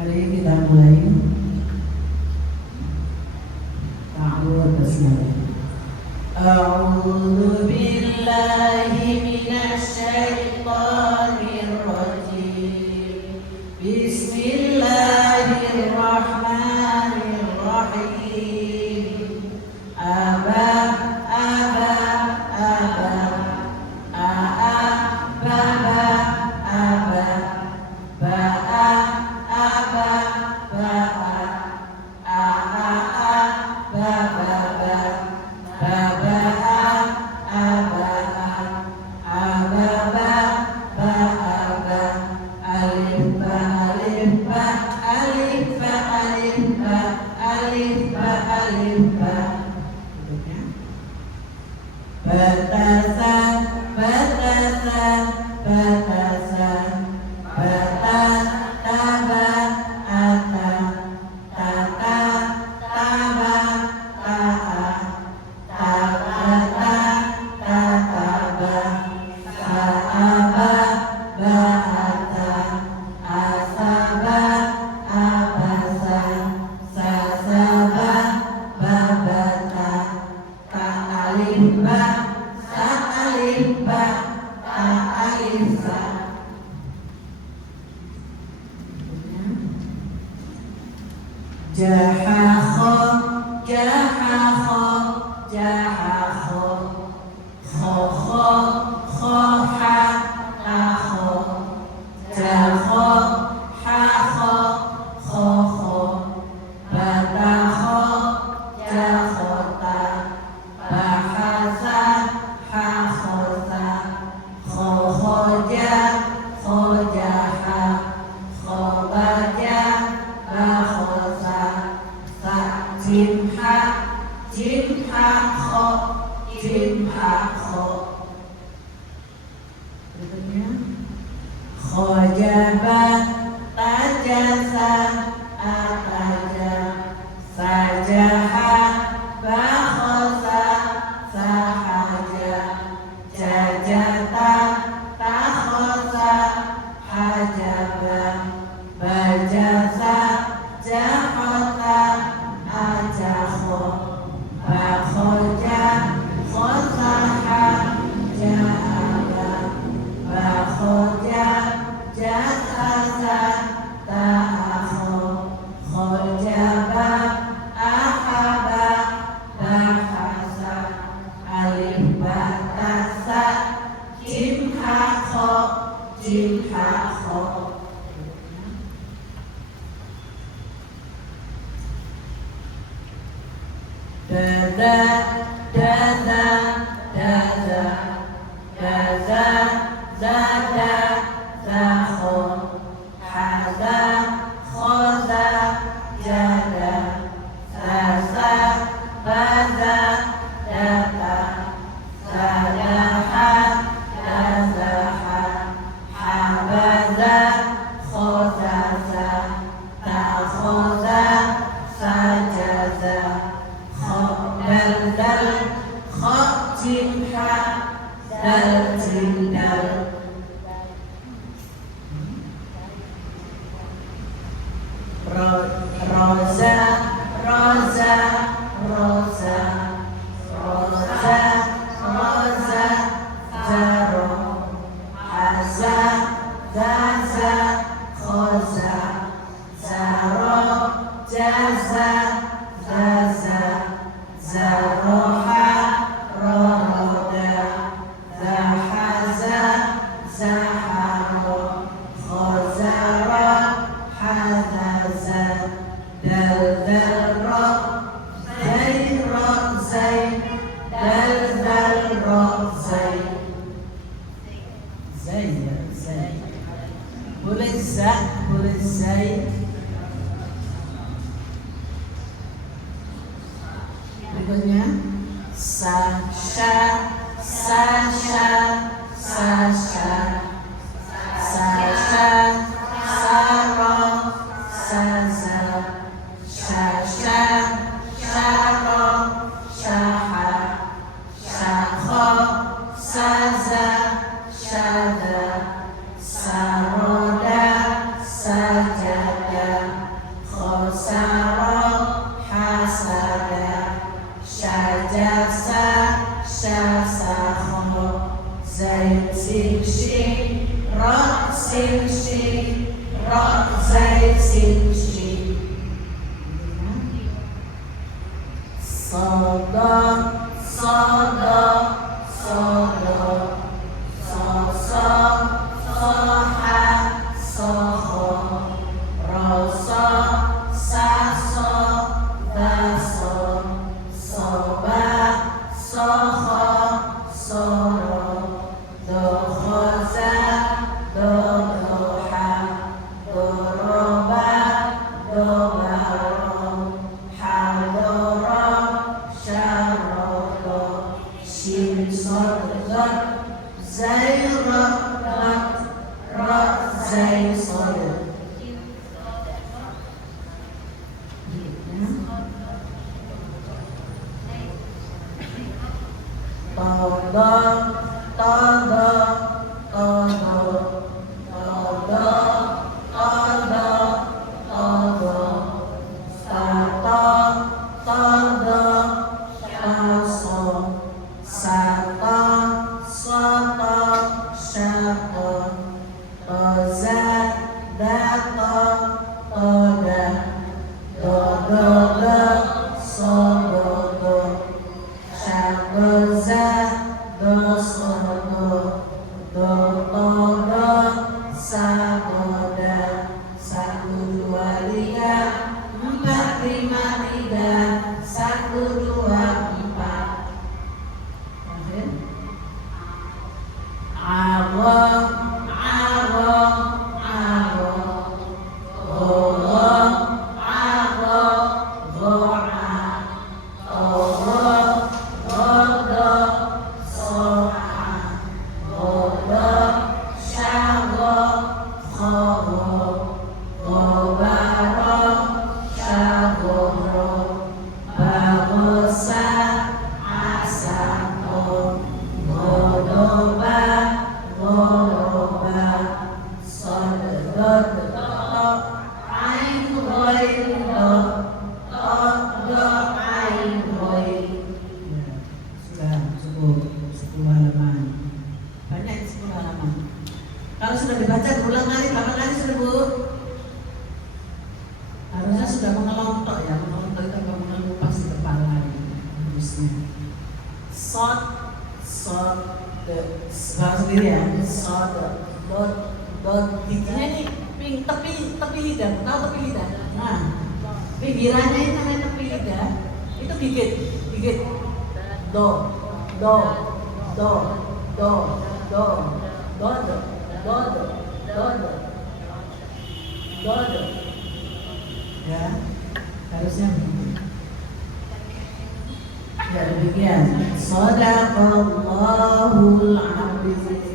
Mari kita mulai. Ta'awud basmalah. A'udzu billahi minasy syaithanir rajim. Bismillahirrahmanirrahim. Aba aba aba aa baba aba baa aba baa aa baba baba aba ababa baba alif ba alif ba alif ba alif ba alif ba alif ba. Batasan batasan batasan batas taba ata tata taba taa tabata tataba saaba baata asaba abasa sasaba babata alif ba sa alif ba ta alif sa. Jahakho jahakho jahakho khokho khoha takho jakho hakho khokho batakho jakhota bahasa hakhosa khokhoja khojaha khobaja bakhosa sa jimha jimha kho jimha kho. Berikutnya khojaba tajasa ataja sajaha bakhosa sahaja jajata takhosa hajaba bajasa jahota ajakho bakhoja khosaha jahaba bakhoja jahasa ta'akho khojaba ahaba bahasa alif batasa jimhakho jimhakho. Dada dada dada dada zada zakho hada khoza jada sasa baza data sadaha dazaha habaza khozasa takhoza sajaza dal khojimha dal jindal. Roza roza roza roza roza zaro haza zaza khoza zaro jaza zaza zaroha roda zahaza zaharo khozara hadaza daldalro zairo zai daldalro zai zai zai boleh za boleh zai. Berikutnya Sasha Sasha Sasha Sasha Saro Saza Sasha Sharo Shaha Shakho Saza Shada Saroda Sajada zain sin shin, ra sin shin, ra zain sin shin. Sada, sada, sada, sa sa, saha, saha, ra sa, sa sa, da sa, saba, saha, sara, do khaza, do doha, do roba, do bara, hadara, syarada, shin sadrat, zai rat, ra zai sadrat. Tada, tada, tada, tada, tada, tada, tata, tada, tasa, sata, sata, syata, taza, data, tada, dadada, sadada, syagaza, dasada, datada, sagoda, satu dua tiga, empat lima tiga, satu dua empat. Awam, awam, awam, awam, awam, awam, awam, Goda, so'a, goda, syaga, khaga, gobara, syagara, bagosa, asako, godoba, goroba, sadada, ain ghaida, tada, ain ghaida. Sudah cukup 10 halaman. Banyak 10 halaman. Kalau sudah dibaca berulang kali, berapa kali sudah Bu? Harusnya sudah mengelontok ya, mengelontok itu apa mengelupas di kepala harusnya. Sod, sod, sekarang sendiri ya. Sod, dot, dot, giginya ini tepi lidah, tahu tepi lidah? Nah, pinggirannya ini namanya tepi lidah. Itu gigit, gigit. Do, do, do, do, do, do, do, do, do, do, do, do, do. Ya, harusnya begitu. Ya demikian. Shadaqallahul azim.